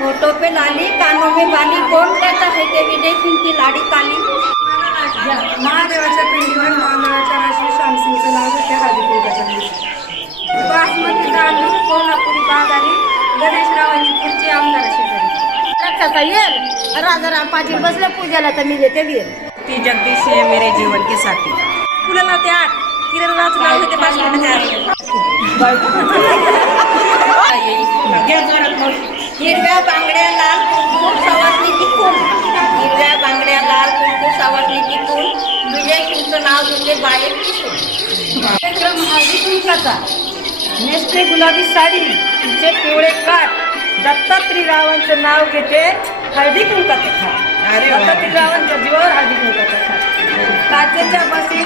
होठों पे लाली कानों में बाली कौन कहता है सिंह की लाड़ी काली महादेवाच्या पिंडीवर महादेवाच्या राशी श्यामसिंगचं नाव होते हळदी कुंकाच्या बासमती तांदूळ कोल्हापुरी बाजारी गणेशरावांची पुढची आमदार शेजारी कसा येईल राजाराम पाटील बसले पूजेला तर मी देते येईल ती जगदीश आहे मेरे जीवन के साथी फुलं ते आठ किरण वाच नाव होते पाच हिरव्या बांगड्या लाल कुंकू सवासणी टिकून हिरव्या बांगड्या लाल कुंकू सवासणी टिकून विजय सिंगचं नाव घेते बाहेर टिकून कार्यक्रम हळदी कुंकाचा नेसते गुलाबी साडी तिचे पिवळे काठ दत्तात्रय रावांचं नाव घेते हळदी कुंकाचे खाट दत्तात्रय रावांच्या जीवावर हळदी कुंकाचा खाट काचेच्या बसी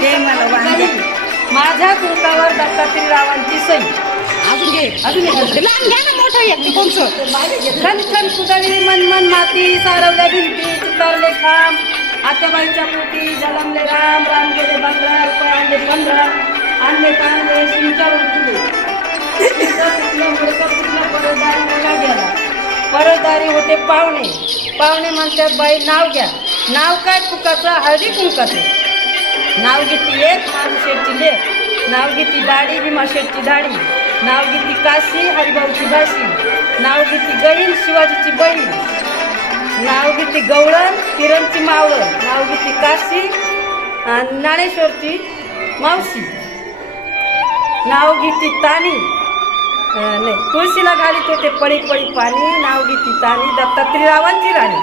माझ्या कुंकावर दत्तात्रय रावांची सई. अजून घे अजून घे. लहान घ्या ना मोठं एक कोणचं? खन खन कुदळी मन मन माती सारवल्या भिंती चितारले खांब आत्याबाईच्या पोटी जलमले राम राम गेले बंगला आणले पंधरा आणले कांदे तुले गेला? परतदारी होते पाहुणे. पाहुणे म्हणतात बाई नाव घ्या. नाव काय? कुकाचं हळदी कुंकाचं. नाव घेती एक मारुशेठची लेख. नाव घेतली दाढी भीमाशेठची दाढी. नाव घेतली काशी हरिभाऊची भाशी नाव घेतली गहीन शिवाजीची बहीण नाव घेतली गवळण किरणची मावळ. नाव घेतली काशी आणि ज्ञानेश्वरची मावशी. नाव घेतली तानी. नाही तुळशीला घालीत होते पळी पळी पाणी. नाव घेतली तानी दत्तात्री रावांची राणी.